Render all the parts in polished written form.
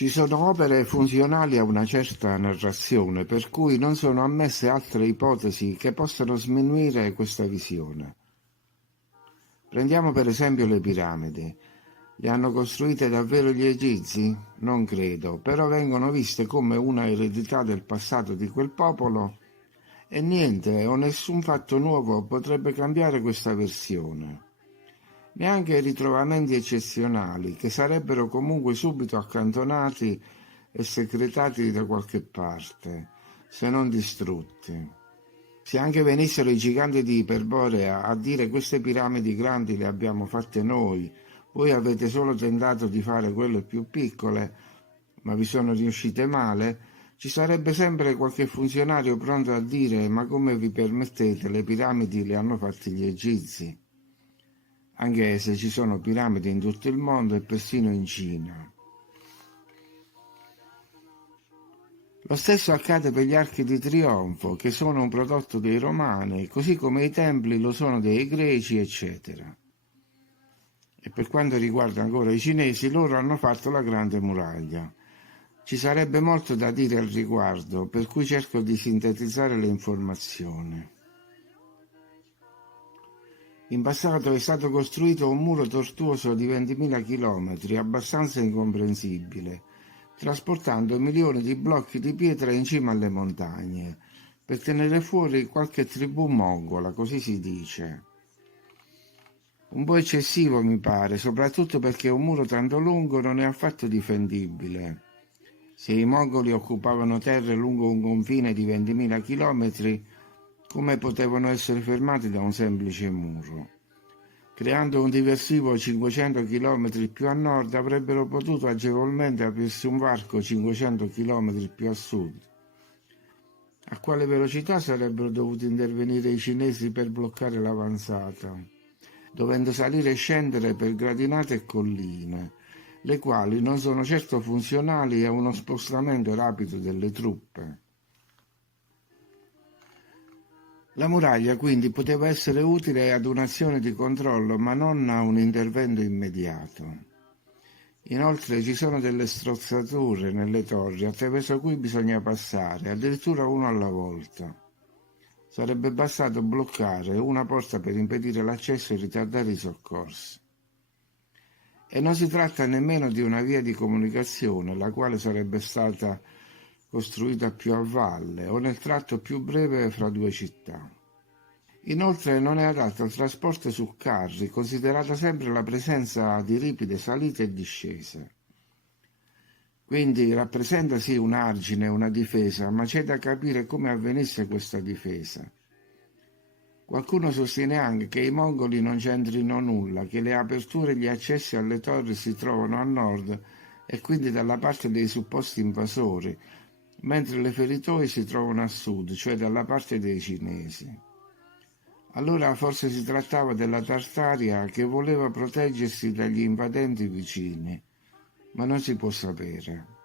Ci sono opere funzionali a una certa narrazione, per cui non sono ammesse altre ipotesi che possano sminuire questa visione. Prendiamo per esempio le piramidi. Le hanno costruite davvero gli egizi? Non credo, però vengono viste come una eredità del passato di quel popolo e niente o nessun fatto nuovo potrebbe cambiare questa versione. Neanche ritrovamenti eccezionali, che sarebbero comunque subito accantonati e secretati da qualche parte, se non distrutti. Se anche venissero i giganti di Iperborea a dire queste piramidi grandi le abbiamo fatte noi, voi avete solo tentato di fare quelle più piccole, ma vi sono riuscite male, ci sarebbe sempre qualche funzionario pronto a dire ma come vi permettete, le piramidi le hanno fatte gli egizi, anche se ci sono piramidi in tutto il mondo e persino in Cina. Lo stesso accade per gli archi di trionfo, che sono un prodotto dei Romani, così come i templi lo sono dei Greci, eccetera. E per quanto riguarda ancora i cinesi, loro hanno fatto la Grande Muraglia. Ci sarebbe molto da dire al riguardo, per cui cerco di sintetizzare le informazioni. In passato è stato costruito un muro tortuoso di 20.000 chilometri, abbastanza incomprensibile, trasportando milioni di blocchi di pietra in cima alle montagne, per tenere fuori qualche tribù mongola, così si dice. Un po' eccessivo mi pare, soprattutto perché un muro tanto lungo non è affatto difendibile. Se i mongoli occupavano terre lungo un confine di 20.000 chilometri, come potevano essere fermati da un semplice muro? Creando un diversivo 500 chilometri più a nord, avrebbero potuto agevolmente aprirsi un varco 500 chilometri più a sud. A quale velocità sarebbero dovuti intervenire i cinesi per bloccare l'avanzata, dovendo salire e scendere per gradinate e colline, le quali non sono certo funzionali a uno spostamento rapido delle truppe. La muraglia quindi poteva essere utile ad un'azione di controllo, ma non a un intervento immediato. Inoltre ci sono delle strozzature nelle torri attraverso cui bisogna passare, addirittura uno alla volta. Sarebbe bastato bloccare una porta per impedire l'accesso e ritardare i soccorsi. E non si tratta nemmeno di una via di comunicazione, la quale sarebbe stata costruita più a valle o nel tratto più breve fra due città. Inoltre non è adatta al trasporto su carri, considerata sempre la presenza di ripide salite e discese. Quindi rappresenta sì un argine, una difesa, ma c'è da capire come avvenisse questa difesa. Qualcuno sostiene anche che i mongoli non c'entrino nulla, che le aperture e gli accessi alle torri si trovano a nord e quindi dalla parte dei supposti invasori, mentre le feritoie si trovano a sud, cioè dalla parte dei cinesi. Allora forse si trattava della Tartaria che voleva proteggersi dagli invadenti vicini, ma non si può sapere.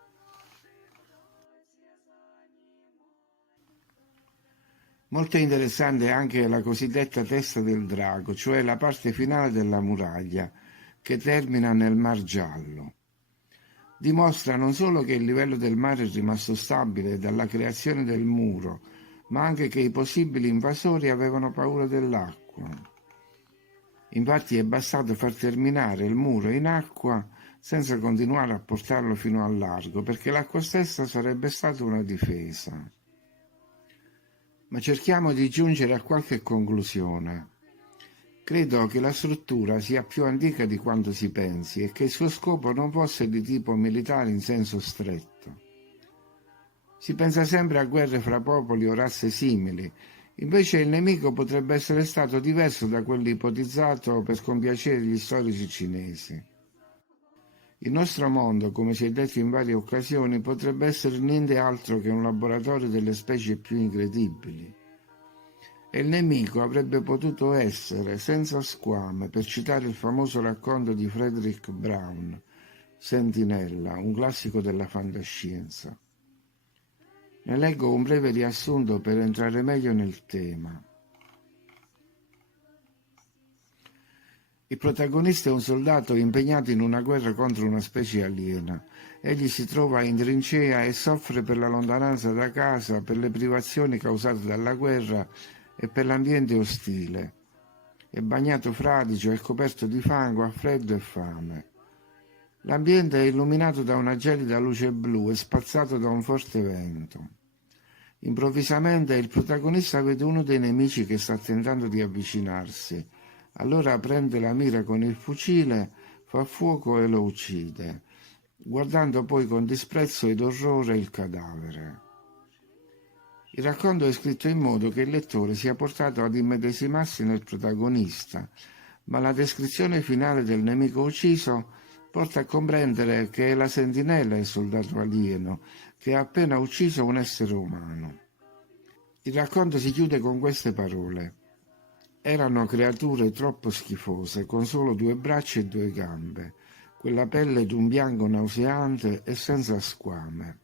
Molto interessante anche la cosiddetta testa del drago, cioè la parte finale della muraglia, che termina nel Mar Giallo. Dimostra non solo che il livello del mare è rimasto stabile dalla creazione del muro, ma anche che i possibili invasori avevano paura dell'acqua. Infatti è bastato far terminare il muro in acqua senza continuare a portarlo fino al largo, perché l'acqua stessa sarebbe stata una difesa. Ma cerchiamo di giungere a qualche conclusione. Credo che la struttura sia più antica di quanto si pensi e che il suo scopo non fosse di tipo militare in senso stretto. Si pensa sempre a guerre fra popoli o razze simili, invece il nemico potrebbe essere stato diverso da quello ipotizzato per compiacere gli storici cinesi. Il nostro mondo, come si è detto in varie occasioni, potrebbe essere niente altro che un laboratorio delle specie più incredibili. E il nemico avrebbe potuto essere, senza squame, per citare il famoso racconto di Frederick Brown, Sentinella, un classico della fantascienza. Ne leggo un breve riassunto per entrare meglio nel tema. Il protagonista è un soldato impegnato in una guerra contro una specie aliena. Egli si trova in trincea e soffre per la lontananza da casa, per le privazioni causate dalla guerra e per l'ambiente ostile. È bagnato fradicio, è coperto di fango, ha freddo e fame. L'ambiente è illuminato da una gelida luce blu e spazzato da un forte vento. Improvvisamente il protagonista vede uno dei nemici che sta tentando di avvicinarsi. Allora prende la mira con il fucile, fa fuoco e lo uccide, guardando poi con disprezzo ed orrore il cadavere. Il racconto è scritto in modo che il lettore sia portato ad immedesimarsi nel protagonista, ma la descrizione finale del nemico ucciso porta a comprendere che è la sentinella il soldato alieno che ha appena ucciso un essere umano. Il racconto si chiude con queste parole. Erano creature troppo schifose, con solo 2 braccia e 2 gambe, quella pelle d'un bianco nauseante e senza squame.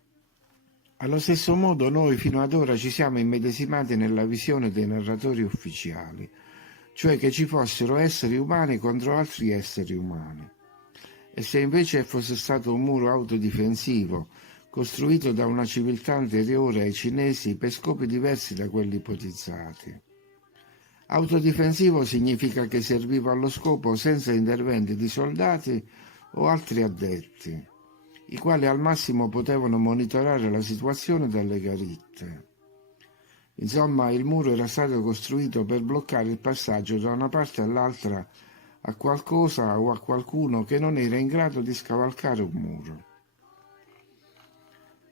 Allo stesso modo noi fino ad ora ci siamo immedesimati nella visione dei narratori ufficiali, cioè che ci fossero esseri umani contro altri esseri umani. E se invece fosse stato un muro autodifensivo, costruito da una civiltà anteriore ai cinesi per scopi diversi da quelli ipotizzati. Autodifensivo significa che serviva allo scopo senza interventi di soldati o altri addetti, i quali al massimo potevano monitorare la situazione dalle garitte. Insomma, il muro era stato costruito per bloccare il passaggio da una parte all'altra a qualcosa o a qualcuno che non era in grado di scavalcare un muro.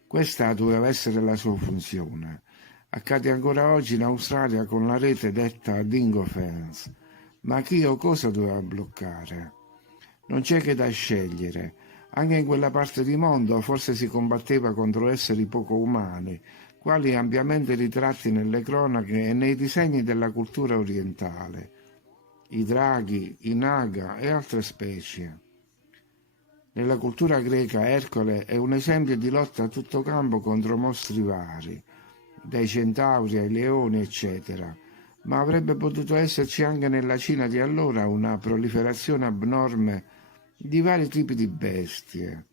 Questa doveva essere la sua funzione. Accade ancora oggi in Australia con la rete detta Dingo Fence. Ma chi o cosa doveva bloccare? Non c'è che da scegliere. Anche in quella parte di mondo forse si combatteva contro esseri poco umani, quali ampiamente ritratti nelle cronache e nei disegni della cultura orientale. I draghi, i naga e altre specie. Nella cultura greca Ercole è un esempio di lotta a tutto campo contro mostri vari, dai centauri ai leoni, eccetera, ma avrebbe potuto esserci anche nella Cina di allora una proliferazione abnorme di vari tipi di bestie,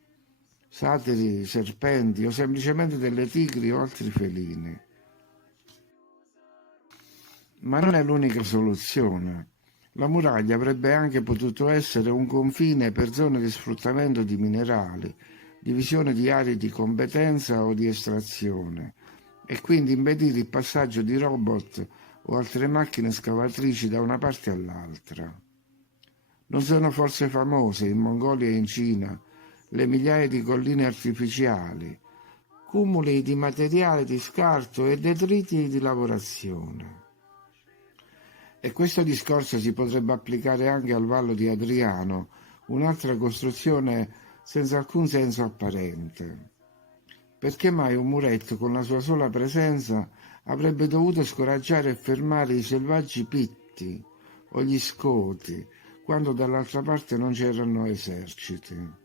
satiri, serpenti o semplicemente delle tigri o altri felini. Ma non è l'unica soluzione. La muraglia avrebbe anche potuto essere un confine per zone di sfruttamento di minerali, divisione di aree di competenza o di estrazione, e quindi impedire il passaggio di robot o altre macchine scavatrici da una parte all'altra. Non sono forse famose in Mongolia e in Cina le migliaia di colline artificiali, cumuli di materiale di scarto e detriti di lavorazione. E questo discorso si potrebbe applicare anche al Vallo di Adriano, un'altra costruzione senza alcun senso apparente. Perché mai un muretto con la sua sola presenza avrebbe dovuto scoraggiare e fermare i selvaggi pitti o gli scoti, quando dall'altra parte non c'erano eserciti?